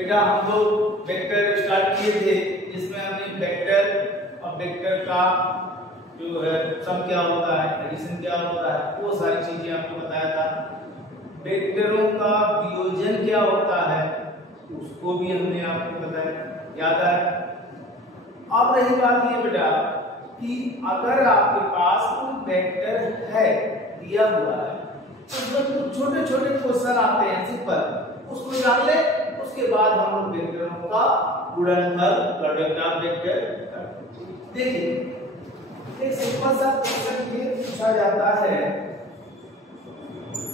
बेटा हम लोग वेक्टर स्टार्ट किए थे जिसमें हमने वेक्टर और वेक्टर का जो है सम क्या होता है, एडिशन क्या होता है, वो सारी चीजें आपको बताया था। वेक्टरों का वियोजन क्या होता है उसको भी हमने आपको बताया, याद है। अब रही बात ये बेटा कि अगर आपके पास कोई वेक्टर है दिया हुआ है तो उसमें कुछ छोटे छोटे क्वेश्चन आते हैं सिंपल, उसको जान ले, उसके बाद हम लोग वेक्टरों का गुणनफल प्रोडक्ट ऑफ वेक्टर। देखिए एक सिंपल सा क्वेश्चन ये पूछा जाता है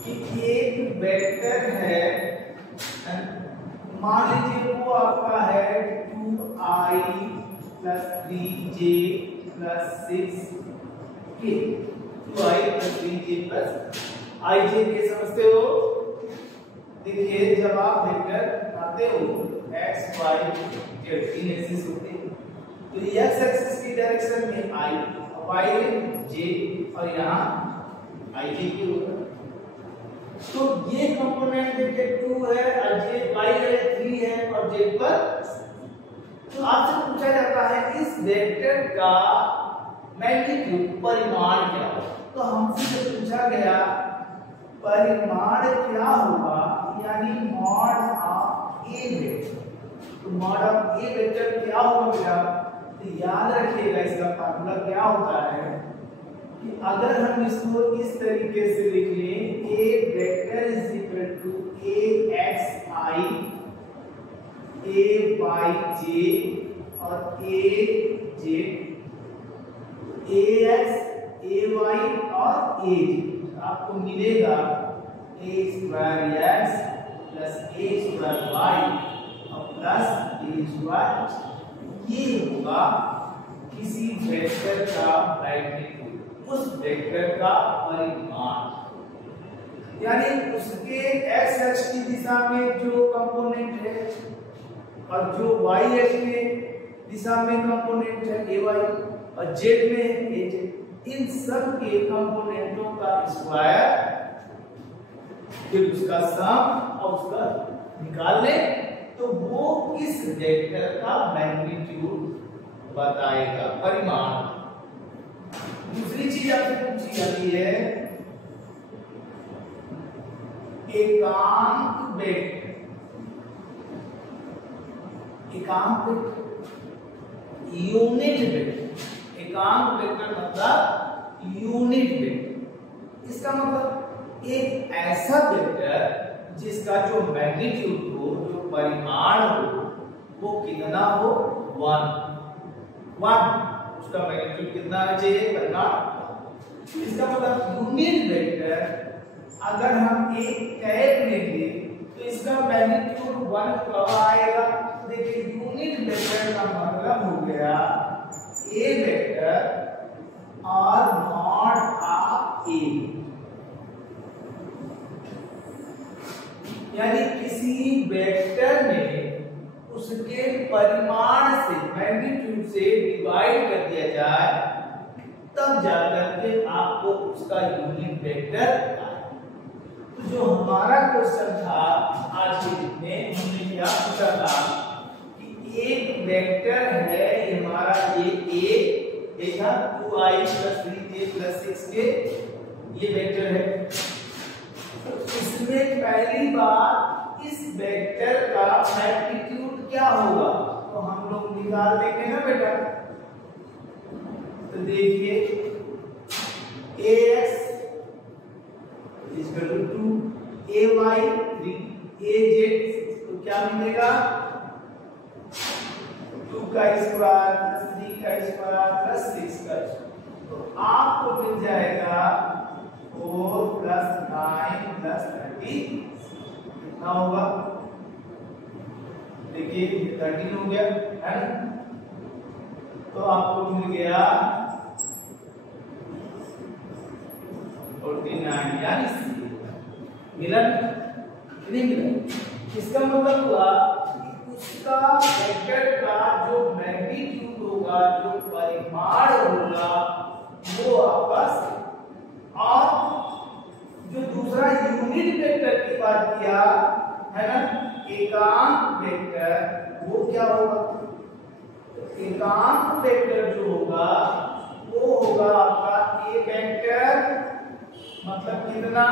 कि एक वेक्टर है, मान लीजिए वो आपका है 2i + 3j + 6k, 2i + 3j + ij के समझते हो। देखिए जब आप वेक्टर आते हो x y z तीन एक्सिस होते हैं तो x एक्सिस की डायरेक्शन में i, y j और यहाँ ij की होगा। तो ये कंपोनेंट देखिए 2 है और j y है 3 है और z पर, तो आपसे पूछा जाता है इस वेक्टर का मैग्नीट्यूड परिमाण क्या होगा। तो हमसे पूछा गया परिमाण क्या होगा, यानी मॉड ऑफ ए वेक्टर। तो मॉड ऑफ ए वेक्टर क्या होगा बेटा, तो याद रखिएगा इसका फार्मूला क्या होता है कि अगर हम इसको इस तरीके से लिख लें a vector is equal to axi ayj और aj, ax ay और aj, आपको मिलेगा a² x + a² y और प्लस a², ये होगा किसी वेक्टर का मैग्नीट्यूड, उस वेक्टर का परिमाण, यानी उसके x अक्ष की दिशा में जो कंपोनेंट है और जो y अक्ष की दिशा में कंपोनेंट है ay और z में है az, इन सब के कंपोनेंटों का स्क्वायर फिर उसका सम और उसका निकाल लें तो वो इस वेक्टर का मैग्नीट्यूड बताएगा, परिमाण। दूसरी चीज आपसे पूछी जाती है एकांक वेक्टर। एकांक यूनिट वेक्टर, एकांक वेक्टर मतलब यूनिट वेक्टर। इसका मतलब एक ऐसा वेक्टर जिसका जो मैग्नीट्यूड हो, जो परिमाण हो, वो कितना हो, 1, उसका मैग्नीट्यूड कितना चाहिए, परिमाण। इसका मतलब यूनिट वेक्टर अगर हम एक कैप लेंगे तो इसका मैग्नीट्यूड 1 कब आएगा। देखिए यूनिट वेक्टर का मतलब हो गया ए वेक्टर और मॉड ऑफ ए, यानी किसी वेक्टर में उसके परिमाण से, मैग्नीट्यूड से डिवाइड कर दिया जाए तब जाकर के आपको उसका यूनिट वेक्टर आए। तो जो हमारा क्वेश्चन था आज के दिन में, हमने क्या पूछा था कि एक वेक्टर है हमारा ये a, देखा 2i + 3j + 6k, ये वेक्टर है। तो इसमें पहली बार इस वेक्टर का मैग्नीट्यूड क्या होगा तो हम लोग निकाल देंगे ना बेटा। तो देखिए ax = 2, ay 3, az तो क्या मिलेगा 2 का स्क्वायर + 3 का स्क्वायर + 6 का स्क्वायर, तो आपको मिल जाएगा 4 + 9 + 30, कितना होगा, देखिए 13 हो गया है ना। तो आपको मिल गया 49, यानी मिला नहीं मिला। इसका मतलब हुआ कि उसका वेक्टर का जो मैग्नीट्यूड होगा, जो परिमाण होगा, वो आपस, और जो दूसरा यूनिट वेक्टर की बात किया है ना, एकांक वेक्टर वो क्या होगा, एकांक वेक्टर जो होगा वो होगा आपका ए वेक्टर, मतलब कितना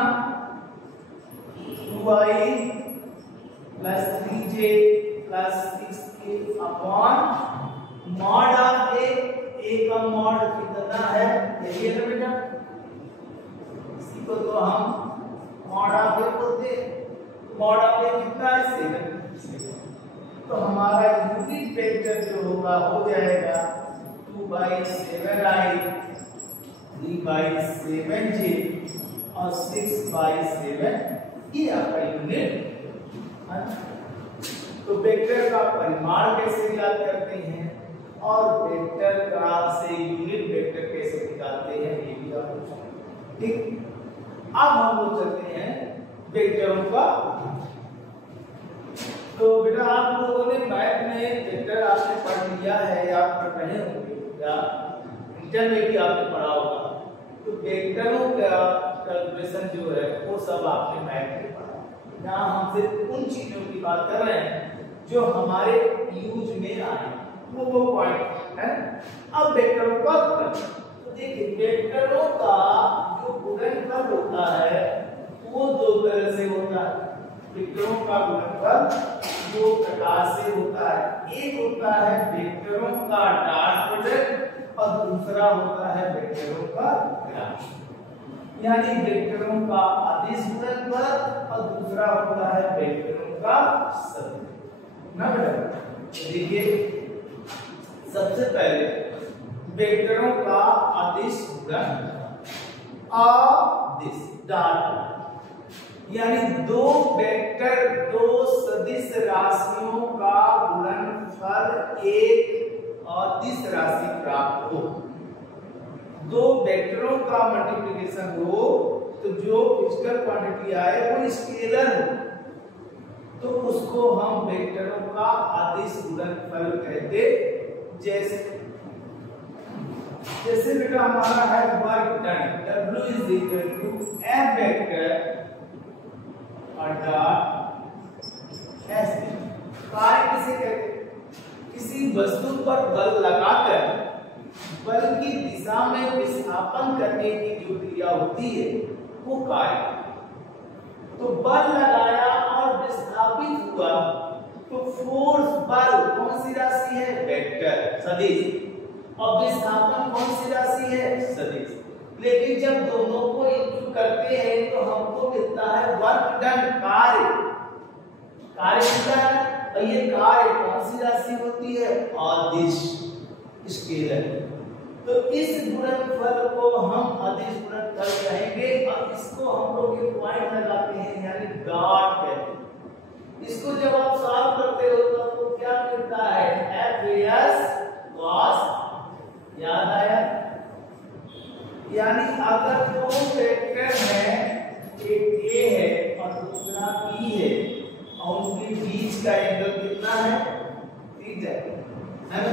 2i plus 3j plus 6k upon mod of A का मॉड कितना है, यही है ना बेटा, इसी को तो हम मॉड ऑफ ए बोलते हैं। मॉड ऑफ ए कितना है 7, तो हमारा यूनिट वेक्टर जो होगा हो जाएगा 2/7i 3/7j और 6/7, ये आपका यूनिट। तो वेक्टर का परिमाण कैसे ज्ञात करते हैं और वेक्टर का से यूनिट वेक्टर कैसे निकालते हैं ये भी आप पूछेंगे। ठीक, अब हम लोग चलते हैं वेक्टरों का। तो बेटा आप लोगों ने मैथ में वेक्टर आपने पढ़ लिया है या पढ़ रहे होंगे या इंटरमीडिएट आपने पढ़ा होगा, तो वेक्टरों का कैलकुलेशन जो है वो सब आपने मैथ में पढ़ा। यहाँ हम सिर्फ उन चीजों की बात कर रहे हैं जो हमारे यूज में आए, वो पॉइंट है। अब वेक्टरों का गुणन, तो देखिए वेक्टरों का जो गुणनफल होता है वो दो तरह से होता है। वेक्टरों का गुणनफल दो प्रकार से होता है, एक होता है वेक्टरों का डॉट प्रोडक्ट और दूसरा होता है वेक्टरों का ग्राफ, यानी वेक्टरों का अदिश गुणनफल और दूसरा होता है वेक्टरों का सदिश ना बेटा। देखिए सबसे पहले वेक्टरों का अदिश गुणनफल, अदिश डॉट यानी दो वेक्टर दो सदिश राशियों का गुणनफल एक अदिश राशि प्राप्त हो। दो वेक्टरों का मल्टीप्लिकेशन हो तो जो फिजिकल क्वांटिटी आए वो स्केलर हो, तो उसको हम वेक्टरों का अदिश गुणनफल कहते। जैसे बेटा हमारा है work done, W is equal to F vector S। कार्य किसे कहते, किसी वस्तु पर बल लगाकर बल की दिशा में विस्थापन करने की जो क्रिया होती है वो कार्य। तो बल लगाया और विस्थापित हुआ तो फोर्स बल कौन सी राशि है, वेक्टर सदिश, और विस्थापन कौन सी राशि है, सदिश। लेकिन जब दोनों को इंटू करते हैं तो हमको मिलता है वर्क डन, कार्य। कार्य मिलता है और ये कार्य कौन सी राशि होती है, अदिश स्केलर। तो इस गुणनफल को हम अदिश गुणनफल कहेंगे और इसको हम लोग ये पॉइंट लगाते हैं यानी डॉट कहते हैं। इसको जब आप सॉल्व करते हो तो आपको क्या मिलता है, FAS cos, याद आया। यानी अगर दो वेक्टर हैं, एक A है और दूसरा B है और उनके बीच का एंगल कितना है, थीटा है ना।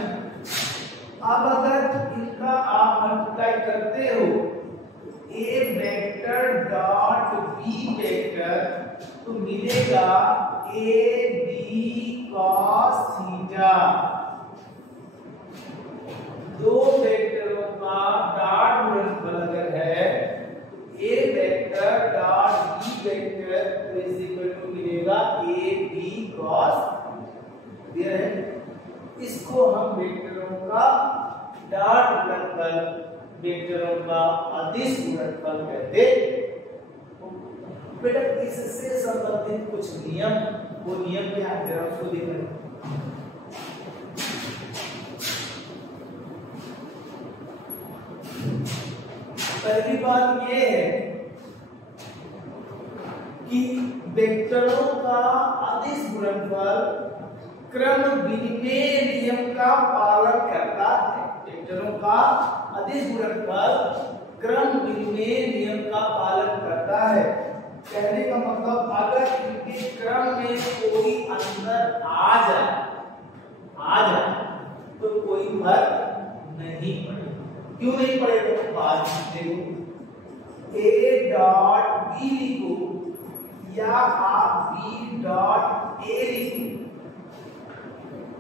अब अगर इनका आप मल्टीप्लाई करते हो A vector dot B vector तो मिलेगा AB cos थीटा। दो वेक्टरों का डॉट गुणनफल अगर है A vector dot B vector is equal to मिलेगा AB cos, क्लियर है। इसको हम वेक्टरों का डॉट गुणनफल, वेक्टरों का अदिश गुणनफल कहते। बेटा इससे संबंधित कुछ नियम, वो नियम क्या है जरा उसको देखें। पहली बात ये है कि वेक्टरों का अदिश गुणनफल क्रम विनिमय नियम का पालन करता है। वेक्टरों का अदिश गुणनफल क्रम विनिमय नियम का पालन करता है। कहने का मतलब अगर इनके क्रम में कोई अंतर आ जाए तो कोई फर्क नहीं पड़ेगा। क्यों नहीं पड़ेगा, बात देखो। A डॉट B लिखो या आप बी डॉट ए लिखें,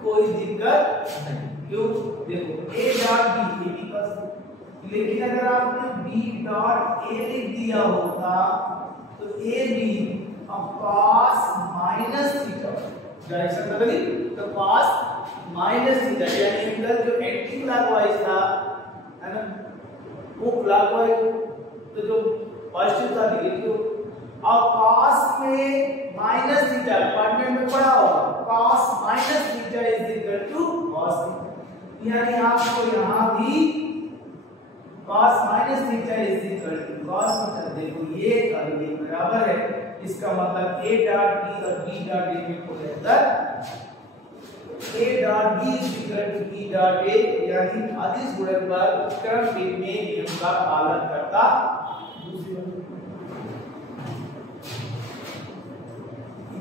कोई दिक्कत नहीं। क्यों? देखो ए डॉट बी लेकिन अगर आपने बी डॉट ए लिख दिया होता तो A B cos minus theta, direction बदली तो cos माइनस थीटा, यानी इधर जो एंटी क्लॉकवाइज था है ना वो क्लॉकवाइज, तो जो पॉजिटिव था नेगेटिव, और cos में माइनस थीटा डिपार्टमेंट में पढ़ा होगा, cos minus theta is equal to cos theta, यानी आपको यहां भी cos minus theta is equal to cos theta. देखो ये और ये बराबर है, इसका मतलब a डॉट b और b डॉट a में कोई अंतर, a dot b is equal to b dot a, यानी अदिश गुणनफल क्रम में नियम का पालन करता।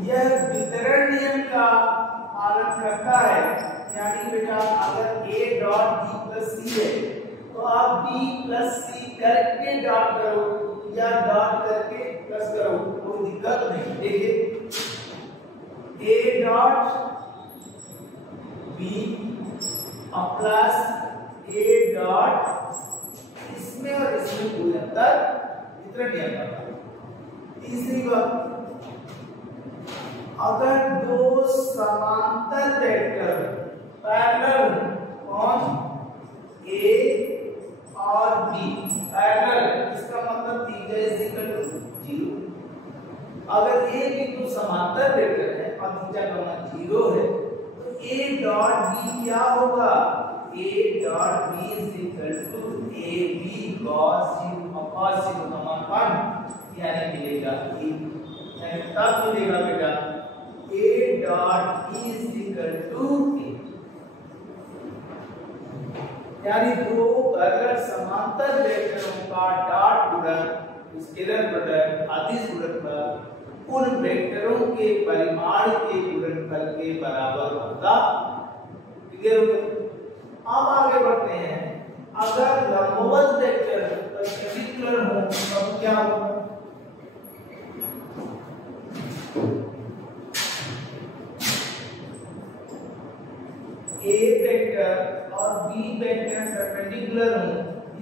यह वितरण नियम का पालन करता है, यानी बेटा अगर a dot b plus c है तो आप b प्लस c करके डॉट करो या डॉट करके प्लस करो, कोई दिक्कत नहीं। देखिए a dot b plus a dot, इसमें और इसमें कोई अंतर इतना नहीं आता। तीसरी बात, अगर दो समांतर वेक्टर पैरेलल कौन a और b पैरेलल, इसका मतलब थीटा इज इक्वल टू 0। अगर a b तो समांतर वेक्टर है और थीटा का मान 0 है तो a डॉट b क्या होगा, a dot b is equal to ab cos 0 cos 0 का मान 1, यानी मिलेगा a, यानी तब मिलेगा बेटा a dot b is equal to a, यानी दो अगर समांतर वेक्टरों का डॉट गुणन स्केलर प्रोडक्ट अदिश गुणनफल उन वेक्टरों के परिमाण के गुणनफल के बराबर होगा। क्लियर हो गया? अब आगे बढ़ते हैं, अगर लंबवत वेक्टर परपेंडिकुलर हो तब क्या होगा? A वेक्टर और B वेक्टर परपेंडिकुलर हो,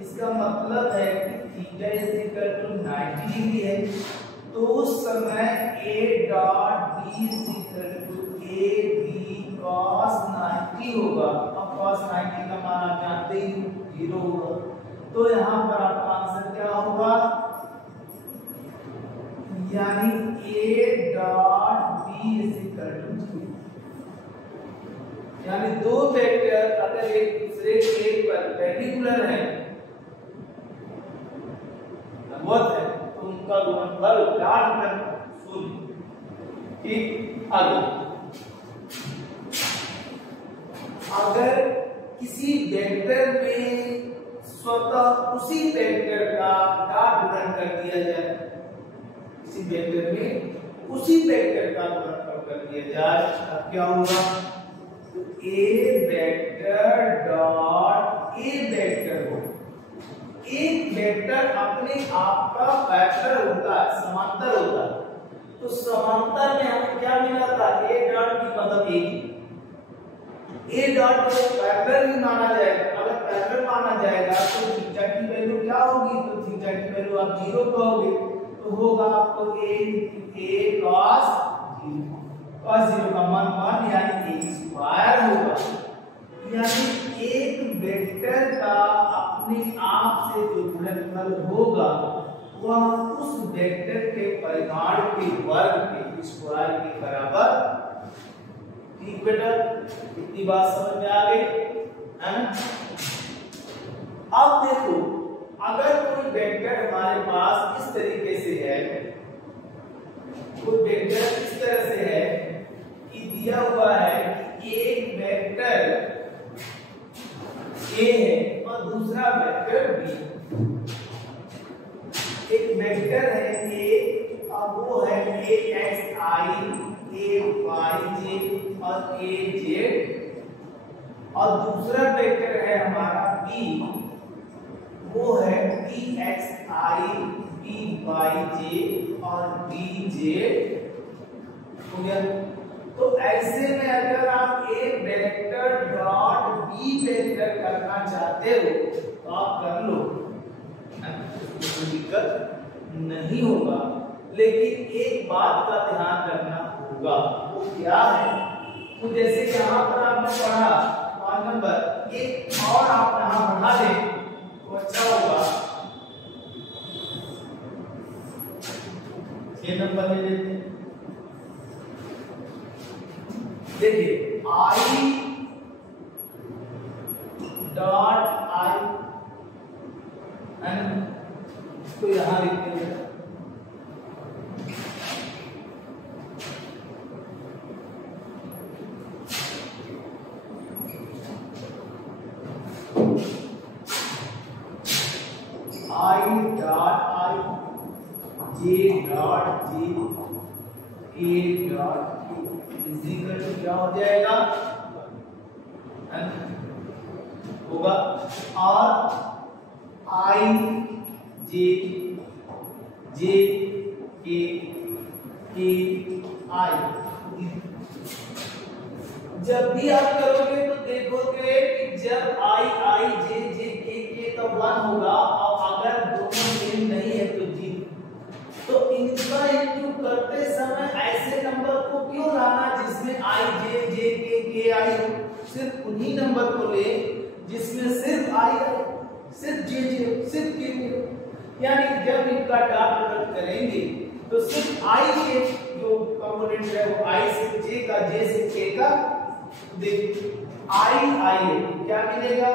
इसका मतलब है कि theta is equal to 90 degree है, तो उस समय A dot B is equal to AB cos 90 होगा। अब cos 90 का मान आप जानते ही 0 होगा, तो यहाँ पर आपका आंसर क्या होगा, यानी A dot B is equal to 0। यानी दो वेक्टर अगर एक दूसरे के परपेंडिकुलर है, लंबवत है, तो उनका गुणनफल डॉट गुणनफल 0। ठीक, आगे अगर किसी वेक्टर में स्वतः उसी वेक्टर का डॉट गुणन कर दिया जाए, किसी वेक्टर में उसी वेक्टर का गुणनफल कर दिया जाए, अब क्या होगा, A vector dot A vector हो। एक वेक्टर अपने आप का वेक्टर होता है, समांतर होता है, तो समांतर में हमें क्या मिला था, A डॉट B मतलब A डॉट को पैरेलल ही माना जाएगा। अगर पैरेलल माना जाएगा तो थीटा की वैल्यू क्या होगी, तो थीटा की वैल्यू आप 0 कहोगे तो होगा आपको A cos 0, cos 0 का मान 1 यानी a स्क्वायर होगा। यानी एक वेक्टर का अपने आप से जो गुणनफल होगा वह उस वेक्टर के परिमाण के वर्ग के स्क्वायर के बराबर। ठीक बेटा, इतनी बात समझ में आ गई है ना? अब देखो, अगर कोई वेक्टर हमारे पास इस तरीके से है, कोई वेक्टर इस तरह से है कि दिया हुआ है कि एक वेक्टर A है और दूसरा वेक्टर B। एक वेक्टर है A और वो है AXI, AYJ और AZ, और दूसरा वेक्टर है हमारा B, वो है BXI, बी बाई जे और बी जे हो गया। तो ऐसे में अगर आप ए वेक्टर डॉट बी वेक्टर करना चाहते हो तो आप कर लो, कोई दिक्कत नहीं होगा। लेकिन एक बात का ध्यान रखना होगा, वो क्या है? तो जैसे यहाँ पर आपने पढ़ा 5 नंबर, एक और आप यहाँ बढ़ा दें तो अच्छा होगा। 6 नंबर ले लेते हैं। देखिए आई डॉट आई तो यहां लिखते हैं I dot I, J dot J, A dot equal to क्या हो जाएगा? होगा और आई जे जे के आई। जब भी आप करोगे तो देखोगे कि जब आई आई जे जे के तो 1 होगा, और अगर दोनों सेम नहीं है तो जी। तो इनका इंटू करते समय ऐसे नंबर को क्यों लाना जिसमें आई जे जे के आई? सिर्फ उन्हीं नंबर को ले जिसमें सिर्फ आई आई, सिर्फ जे जे, सिर्फ के। यानी जब इनका डॉट प्रोडक्ट करेंगे तो सिर्फ आई के जो कंपोनेंट है वो आई से जे का, जे से के का। देख आई आई क्या मिलेगा?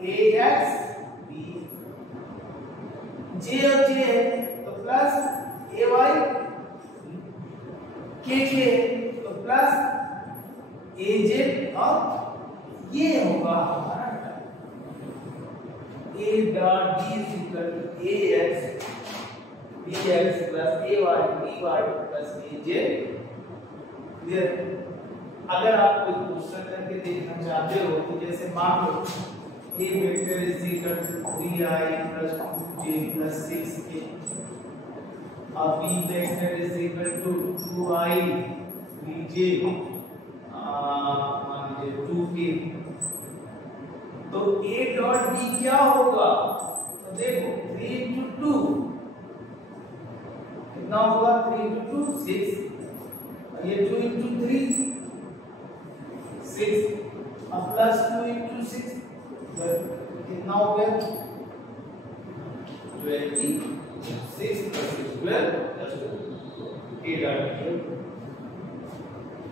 ए एक्स बी, जे और जे है तो प्लस ए वाई, के तो प्लस ए जे, और ये होगा हमारा A dot B is equal to A X B X plus A Y B Y plus A J. Clear? अगर आप कोई क्वेश्चन करके देखना चाहते हो तो जैसे मान लो A vector is equal to 3i plus 2j plus 6k, और b vector is equal to 2i 3j मान लीजिए 2k। तो a डॉट b क्या होगा? तो देखो 3 into 2 कितना होगा? 3 into 2 6, और ये 2 into 3 6, और प्लस 2 into 6 कितना हो गया? 26 plus 12 plus 2 a डॉट।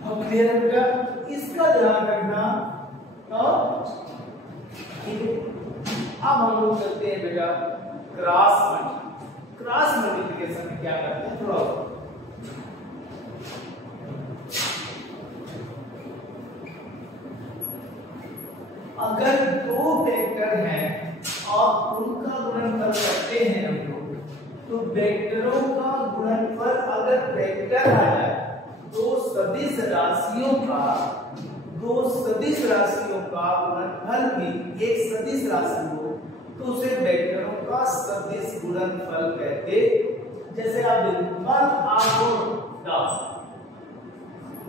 अब क्लियर है बेटा? इसका ध्यान रखना। और अब हम लोग करते हैं बेटा क्रॉस मल्टीप्लिकेशन। क्रॉस मल्टीप्लिकेशन में क्या करते हैं थोड़ा अगर दो वेक्टर हैं और उनका गुणनफल करते हैं हम लोग, तो वेक्टरों का गुणनफल अगर वेक्टर आ जाए दो सदिश राशियों का गुणनफल भी एक सदिश राशि हो तो उसे वेक्टरों का सदिश गुणनफल कहते। जैसे आप देखो 1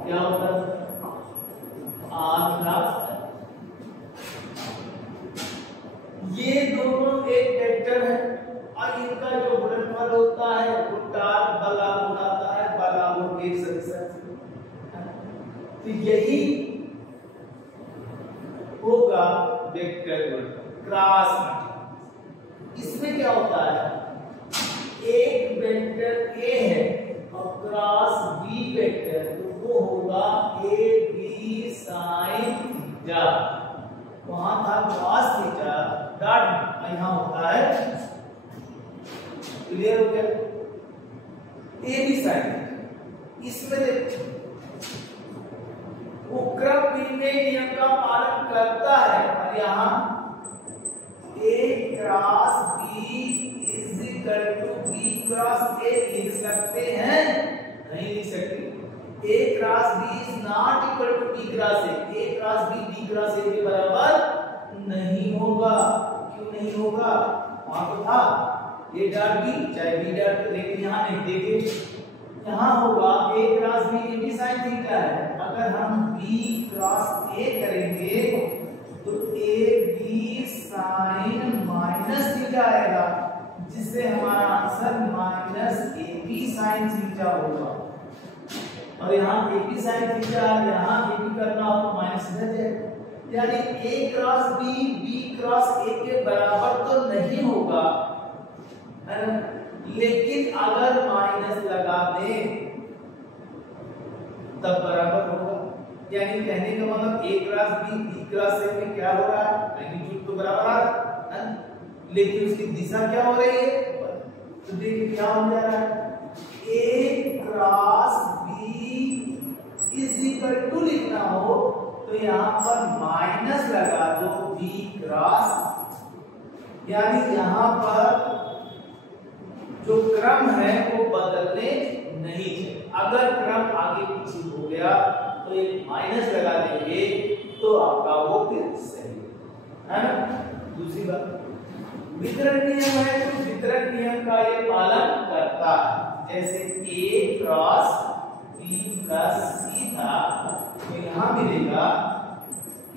क्या होता है? ये दोनों एक वेक्टर है और इनका जो गुणनफल होता है वो टार बला होता है, बला हो एक सदिश राशि। तो यही होगा वेक्टर गुणनफल क्रॉस मल्टीप्लिकेशन। इसमें क्या होता है? एक वेक्टर ए है और क्रॉस बी वेक्टर, तो वो होगा ए बी साइन थीटा। वहां था cos थीटा डॉट, यहां होता है। क्लियर हो गया? A B sine. इसमें देखो वो क्रम विनिमय नियम का पालन करता है, और यहाँ A cross B is equal to B cross A लिख सकते हैं? नहीं लिख सकते। A cross B is not equal to B cross A. A cross B cross A के बराबर नहीं होगा। क्यों नहीं होगा? वहां तो था ए डॉट बी चाहे बी डॉट, लेकिन यहाँ नहीं देखिए यहाँ होगा a क्रॉस b, ये भी sin थीटा है। अगर हम b क्रॉस a करेंगे तो a b sin minus theta आएगा, जिससे हमारा answer minus a b sin theta होगा। और यहाँ a b sin थीटा, यहाँ a b करना हो तो माइनस इधर जाएगा, यानी a cross b b cross a के बराबर तो नहीं होगा, है ना? लेकिन अगर माइनस लगा दें तब बराबर होगा। यानी कहने का मतलब a cross b b cross a में क्या हो रहा है, मैग्नीट्यूड तो बराबर आ रहा है, लेकिन उसकी दिशा क्या हो रही है, तो देखिए क्या हो जा रहा है, a cross b is equal to लिखना हो तो यहाँ पर माइनस लगा दो b क्रॉस, यानी यहाँ पर जो क्रम है वो बदलने नहीं चाहिए। अगर क्रम आगे पीछे हो गया तो एक माइनस लगा देंगे तो आपका वो फिर सही है ना। दूसरी बात, वितरण नियम है तो वितरण नियम का ये पालन करता है। जैसे a cross b plus c था तो यहाँ मिलेगा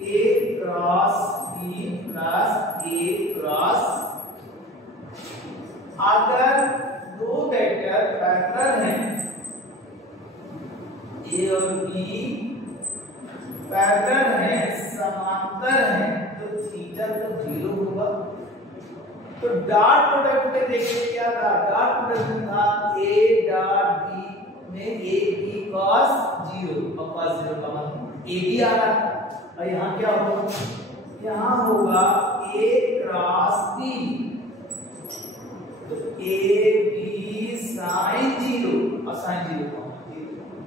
a cross b plus a cross. अगर दो वेक्टर पैरेलल हैं a और b पैरेलल हैं, समांतर हैं, तो थीटा तो 0 होगा। तो डॉट प्रोडक्ट में देखिए क्या था, डॉट प्रोडक्ट में था a डॉट b में a b cos 0 और cos 0 का मतलब a b आ रहा था। और यहाँ क्या होगा, यहाँ होगा a क्रॉस b, तो a b sin 0 और sin 0 का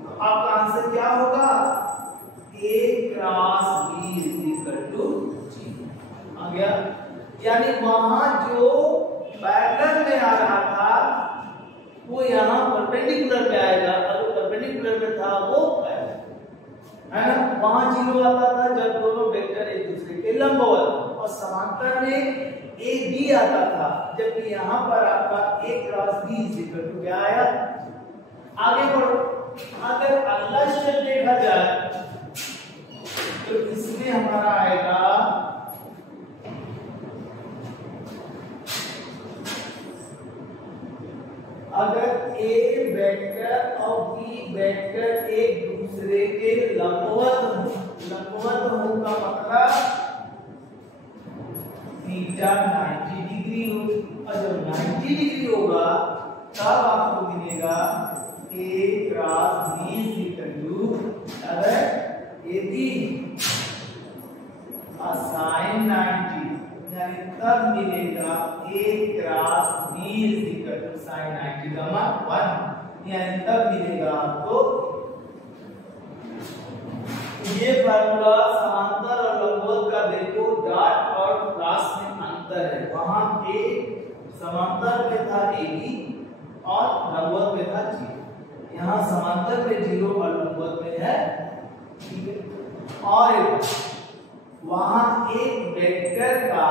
तो आपका आंसर क्या होगा, a cross b is equal to 0 आ गया। यानी वहां जो पैरेलल में आ रहा था वो यहाँ परपेंडिकुलर पे आएगा, और जो परपेंडिकुलर पे था वो पैरेलल है ना। वहां 0 आता था जब दोनों वेक्टर एक दूसरे के लंबवत, और समांतर में a b आता था, जबकि यहाँ पर आपका a cross b is equal to क्या आया। आगे बढ़ो, अगर अगला स्टेप देखा जाए तो इसमें हमारा आएगा अगर a वेक्टर और b वेक्टर एक दूसरे के लंबवत हो का मतलब थीटा 90 डिग्री हो, और जब 90 डिग्री होगा तब आपको मिलेगा a cross b is equal to अगर ab sin 90, यानी तब मिलेगा a cross b is equal to sin 90 का मान 1, यानी तब मिलेगा आपको ये फार्मूला समांतर और लंबवत का। देखो डॉट और क्रॉस में अंतर है, वहां a समांतर में था ab और लंबवत में था 0, यहाँ समांतर में 0 और लंबवत में है, ठीक है। और वहां एक वेक्टर का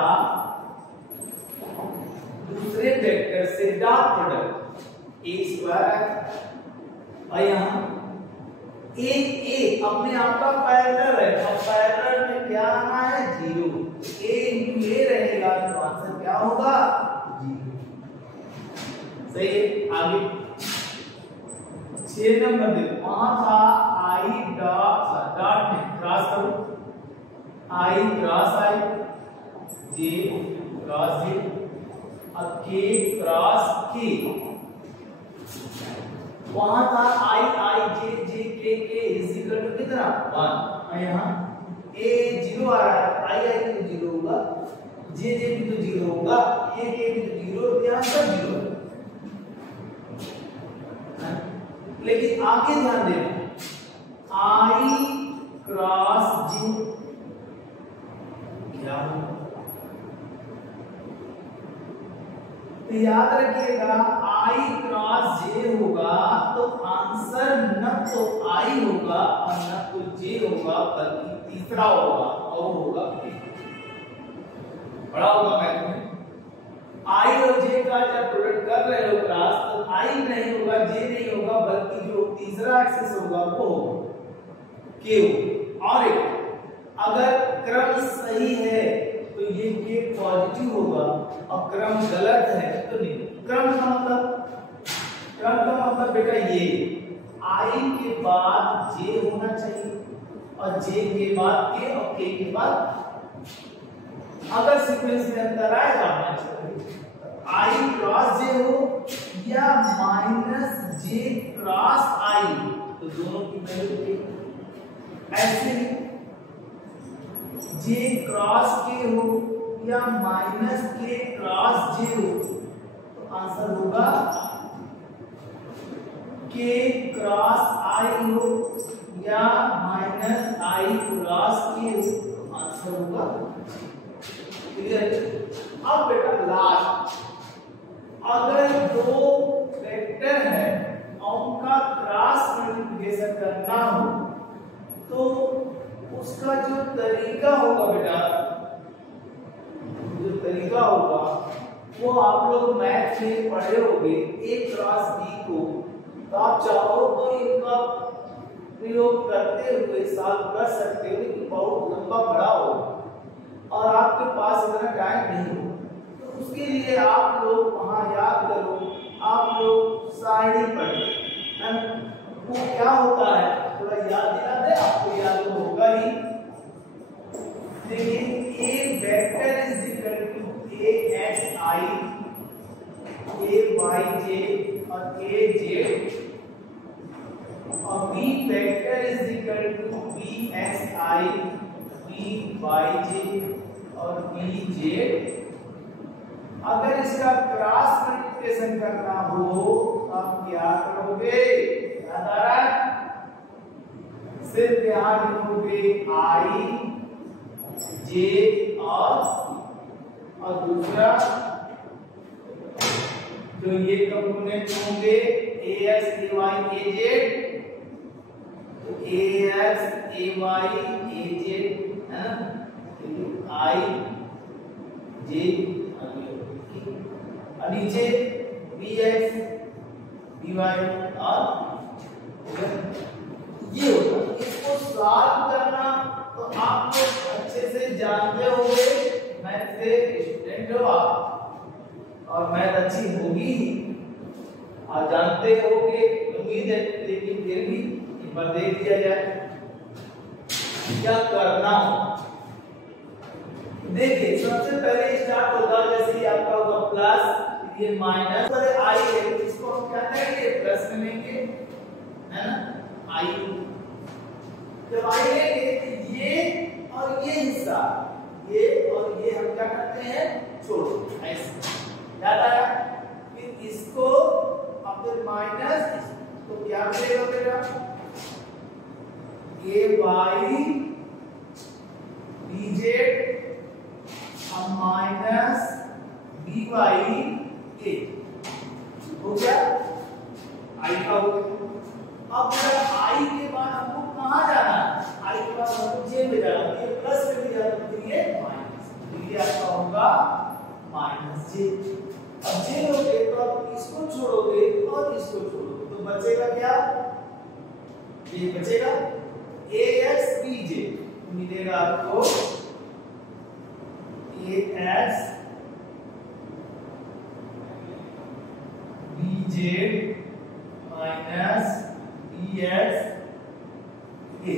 दूसरे वेक्टर से डॉट प्रोडक्ट a स्क्वायर है, और यहाँ एक अपने आप का पैरेलल है, और पैरेलल में क्या आना है 0, a into a रहेगा तो आंसर क्या होगा 0। सही है। आगे 6 नंबर देखो, वहां था i डॉट में क्रॉस करो, i cross i, j cross j और k क्रॉस k। वहां था i j k is equal to कितना 1, और यहाँ a 0 आ रहा है, i भी तो 0 होगा, j भी तो 0 होगा, a k भी तो 0, यहाँ सब 0 है। लेकिन आगे ध्यान देना, i क्रॉस j क्या होगा, तो याद रखिएगा i क्रॉस j होगा तो आंसर न तो i होगा और न तो j होगा, बल्कि तीसरा होगा, और होगा बड़ा होगा मैथ में। आई और जे का जब प्रोडक्ट कर रहे हो क्लास, तो आई नहीं होगा, जे नहीं होगा, बल्कि जो तीसरा एक्सिस होगा वो क्यू। और अगर क्रम सही है तो ये के पॉजिटिव होगा, और क्रम गलत है तो नहीं। क्रम का मतलब बेटा ये आई के बाद जे होना चाहिए, और जे के बाद के, और के बाद अगर सीक्वेंस में अंतर आए तो आना चाहिए आई क्रॉस जे हो या माइनस जे क्रॉस आई, तो दोनों की वैल्यू ऐसे जे क्रॉस के हो या माइनस के क्रॉस जे हो, तो आंसर होगा के क्रॉस आई हो या माइनस आई क्रॉस के हो, तो आंसर होगा। अब बेटा लास्ट, अगर दो वेक्टर है और उनका क्रॉस मल्टीप्लिकेशन करना हो तो उसका जो तरीका होगा बेटा, जो तरीका होगा वो आप लोग मैथ में पढ़े होंगे, ए क्रॉस बी को। तो आप चाहो तो इनका प्रयोग करते हुए सॉल्व कर सकते हो, लेकिन बहुत लंबा बड़ा होगा और आपके पास इतना टाइम नहीं हो, तो उसके लिए आप लोग वहां याद करो, आप लोग साइड पढ़ो, वो क्या होता है थोड़ा याद दिला दे, आपको याद तो होगा ही। देखिए A vector is equal to A X I, A Y J और ए जेड, और B vector is equal to B X I, B Y J और बी जेड। अगर इसका क्रॉस मल्टीप्लिकेशन करना हो तो आप क्या करोगे, याद आ रहा है? सिर्फ यहां लिखोगे आई जे और दूसरा जो ये कंपोनेंट होंगे ए एक्स ए वाई ए जेड, तो ए एक्स ए वाई ए जेड है ना, आई जे और नीचे बी एक्स बी वाई और ये होगा। इसको सॉल्व करना तो आप लोग अच्छे से जानते होंगे, मैथ से स्टूडेंट हो आप और मैथ अच्छी होगी और जानते होंगे उम्मीद है, लेकिन फिर भी एक बार देख लिया जाए क्या करना हो। देखिए सबसे पहले स्टार्ट होगा, जैसे ही आपका होगा प्लस, ये माइनस पर आई है, इसको हम क्या करेंगे प्लस में लेंगे, है ना, आई जब आई लेंगे तो ये और ये हिस्सा, ये और ये हम क्या करते हैं छोड़ो, ऐसे याद आया। फिर इसको अब फिर माइनस, तो क्या मिलेगा बेटा, A Y B Z minus B Y A हो गया, आई का हो गया। अब आई के बाद हमको कहां जाना है, आई के बाद हमको जे में जाना है, ये प्लस में भी जाना है, ये माइनस, तो ये आपका होगा माइनस जे। अब जे लोगे तो आप इसको छोड़ोगे और इसको छोड़ोगे, तो बचेगा क्या, ये बचेगा ए एक्स बी जे, मिलेगा आपको A X B Z minus B X A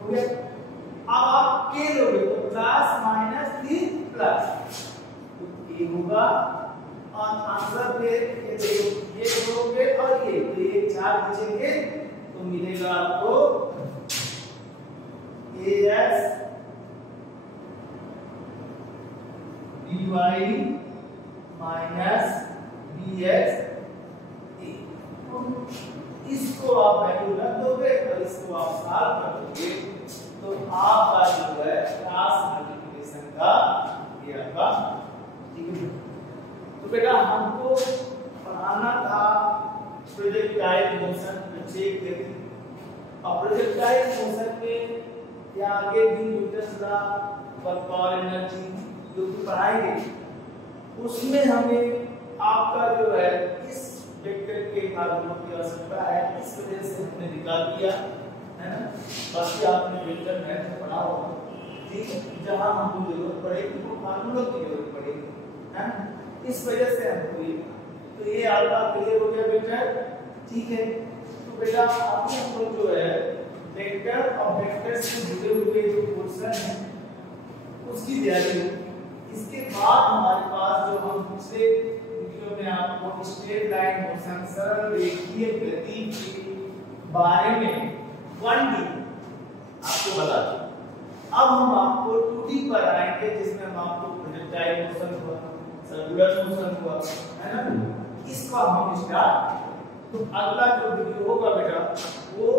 हो गया। अब आप के लोगे तो प्लस माइनस फिर प्लस, तो ए होगा और आंसर पे ये जोड़ोगे और ये चार बचेंगे, तो मिलेगा आपको A X B Y minus B X A. इसको आप वैल्यू रख दोगे और इसको आप सॉल्व कर दोगे, तो आपका जो है क्रॉस मल्टीप्लिकेशन का ये आपका ठीक है। तो बेटा हमको पढ़ाना था प्रोजेक्टाइल मोशन चेक करके, और प्रोजेक्टाइल मोशन में या आगे भी न्यूटन का वर्क पावर एनर्जी जो कि पढ़ाएंगे, उसमें हमें आपका जो है इस वेक्टर के फार्मूला की आवश्यकता है, इस वजह से हमने निकाल दिया है ना। बाकी आपने वेक्टर मैथ में पढ़ा होगा, ठीक है, जहां हमको जरूरत पड़ेगी वो फार्मूला की जरूरत पड़ेगी, है ना। इस वजह से हमको ये, तो ये आपका क्लियर हो गया बेटा, ठीक है। तो बेटा आपने हमको जो है वेक्टर और वेक्टर से जुड़े हुए जो पोर्शन है उसकी तैयारी हो। इसके बाद हमारे पास जो हम पिछले वीडियो में आपको स्ट्रेट लाइन मोशन, सरल रेखीय गति के बारे में 1D आपको बता दिया। अब हम आपको 2D पर आएंगे, जिसमें हम आपको प्रोजेक्टाइल मोशन हुआ, सर्कुलर मोशन हुआ, है ना। इसका हम स्टार्ट, तो अगला जो वीडियो होगा बेटा वो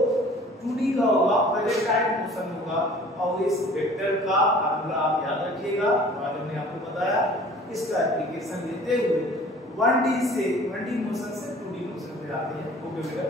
2D का होगा, प्रोजेक्टाइल मोशन होगा, और इस वेक्टर का फार्मूला आप याद रखिएगा, आज हमने आपको बताया। इसका एप्लीकेशन लेते हुए 1D मोशन से 2D मोशन पे आते हैं। ओके बेटा।